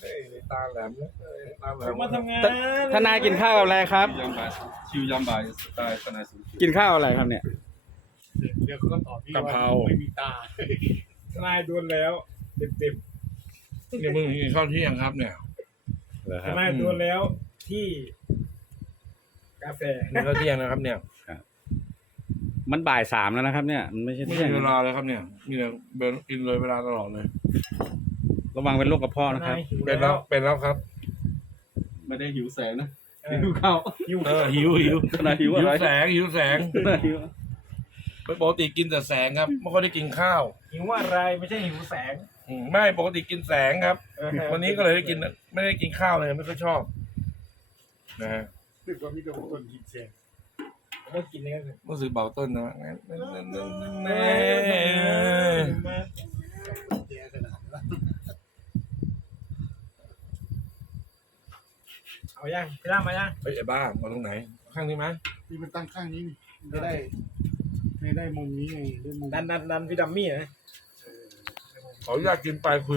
เอ้ยตาแหลมนะเอ้ยตาแหลมมาทำงานทนายกินข้าวกับอะไรครับยำบ่ายชิวยำบ่ายสไตล์ทนายสุขีกินข้าวอะไรครับเนี่ย เดี๋ยวเขาก็ตอบพี่กะเพราไม่มีตาทนายโดนแล้วเต็มเต็มนี่มึงกินข้าวเที่ยงครับเนี่ยๆทนายโดนแล้วที่ กาแฟนี่ข้าวเที่ยงนะครับเนี่ยมันบ่ายสามแล้วนะครับ เนี่ยมันไม่ใช่ไม่เที่ยมีงเวลาเลยครับเนี่ยมีแต่เบนกินเลยเวลาตลอดเลย ระวังเป็นโรคกระเพาะนะครับหิวเป็นแล้วเป็นแล้วครับ ไม่ได้หิวแสงนะเออหิวข้าวหิวเออหิวหิวทนายหิวอะไรแสงหิวแสงทนายหิวปกติกินแต่แสงครับไม่ค่อยได้กินข้าวหิวอะไรไม่ใช่หิวแสงอืมไม่ปกติกินแสงครับเออวันนี้ก็เลยได้กิน ไม่ได้กินข้าวเลยไม่ค่อยชอบนะฮะนึกว่ามีแต่คนกินแสงผมก็กินเนี่ยรู้สึกเบาต้นนะงั้นแน่ แม่ แย่ขนาดนั้น เอาย่างพี่ล่ามาย่างเฮ้ยไอ้บ้ามาตรงไหน ข้างนี้ไหมนี่มันตั้งข้างนี้นี่ไม่ได้ไม่ได้มุมนี้ไงได้มุมดันดันดันพี่ดัมมี่นะ ขออนุญาตกินไปคุย